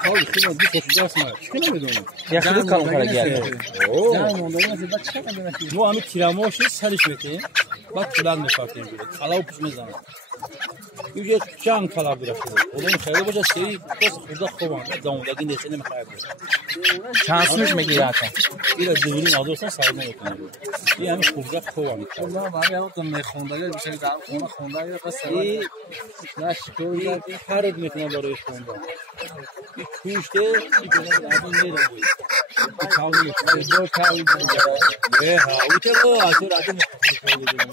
Abi şuna bir koşu basma. Çıkamadı onu. Yakılık kalkara geldi. Canım ondan nasıl bak çıkamadı nasıl. Bu amik kiramoşu sarış bekleyin. Bak şuradan da farklı böyle. Kala upuşmaz zaman. Yüce can kala bırakıyor. Onun şöyle boca şeyi burada kovan. Damudaki desene mi kaybeder? Şansmış mı ki zaten? Biraz düğünün alırsan sayma okunuyor. Yani kuracak kovan. Allah'ım abi yaptım ne kondayla bir şey daha ona kondayla da sever. Yaş koyular her hizmetine varıyor sonunda. Bir kuşta bir dönem adam ne yapıyor? Bir kavga yapıyor. Bir kavga yapıyor. Ve ha uçağı açıyor adam yapıyor.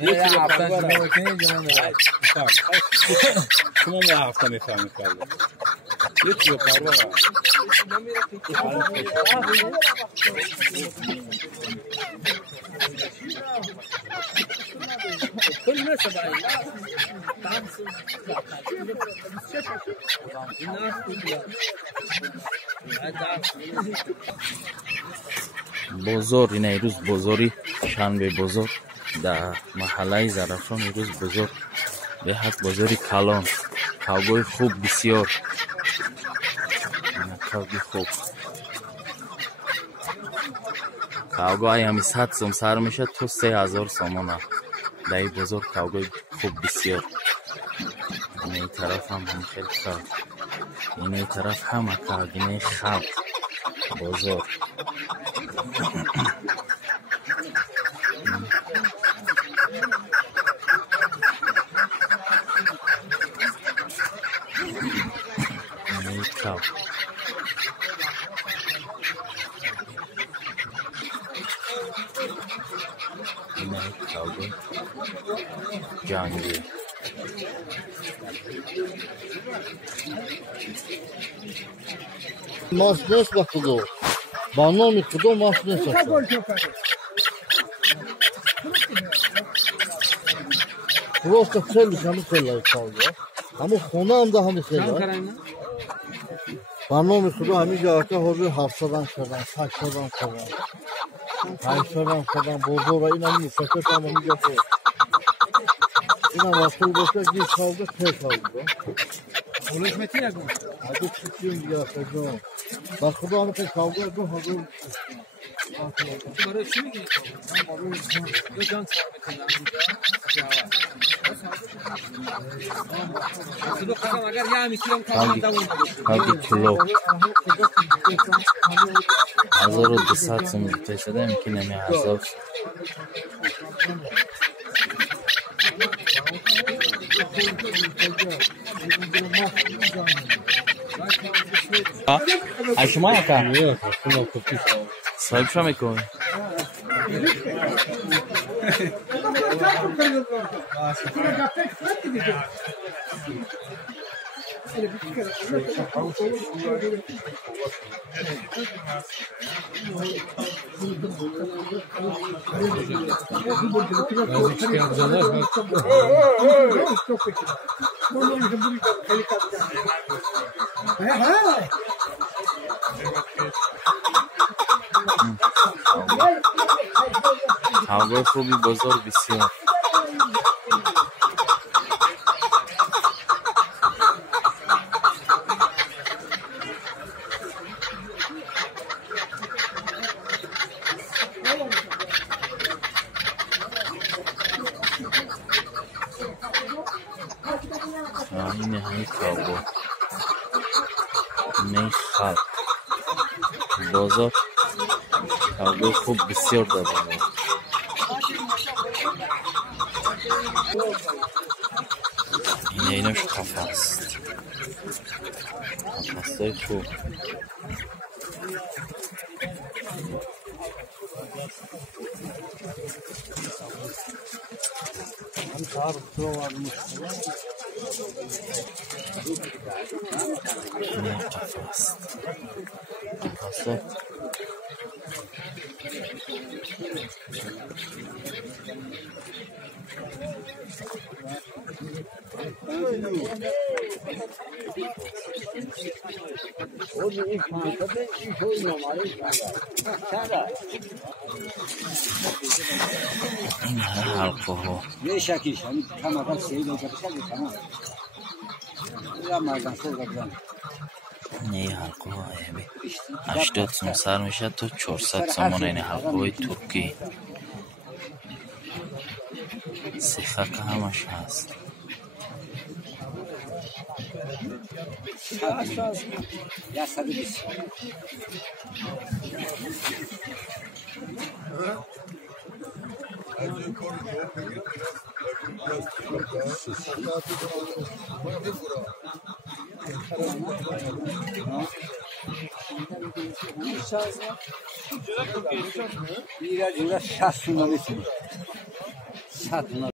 Ne ya hafta şuna bakayım canım ya. Tamam. Tamam ya hafta mefahmi kaldı. Yetiyor parva var. بزرگ این روز بزرگی شنبه بزرگ در محله زرافشان این روز بزرگ به حق بزرگی کلان کاوبوی خوب بسیار کاوبوی خوب کاوبوی همی 100 سوم سر میشه تو 3000 سومانه دای بزرگ کاوبوی خوب بسیار این طرف هم خیلی کار این طرف هم کاوبوی خلق بزرگ cow. Cowboy. John Deere. Masnes bakıldı. Bana mı kudu masnes bakıldı. Просто цели кому цели kaldı. Ama xonam da hamı celi. Bana kudu hamı cahata hobi hafsadan şadan, saçsadan şadan. Haysadan şadan bozora inanmıyor. Sakın tamamı yapıyor. İnan vasıl boşa bir kaldı, tek kaldı. Ulaşmetı ya bu. Hadi çıkıyorum ya kızım. Bak kudu hamı tek kavga ediyor, hazır. Barı şu mu ki? Yo can sarmakından Hadi kilo. Hazır oldu satsın. Teşekkür ederim ki ne hazır. Aşıma yaka. Yok, şuna kopmuş. Sahip şu mu? Kavga خوبی بزرگ بسیار این همین کاوبوی نه خلق بازار کاوبوی خوب بسیار داره اینش کافه است کافه خوب این کافه است کافه این حلقه ها یه شکیش همین کماکان سیل و جبشت تمام یا مردان سر بدن این حلقه های 80 سوم سر میشه تا 400 سومون. این حلقه های ترکی سیخه که همش هست. Bir 60 sona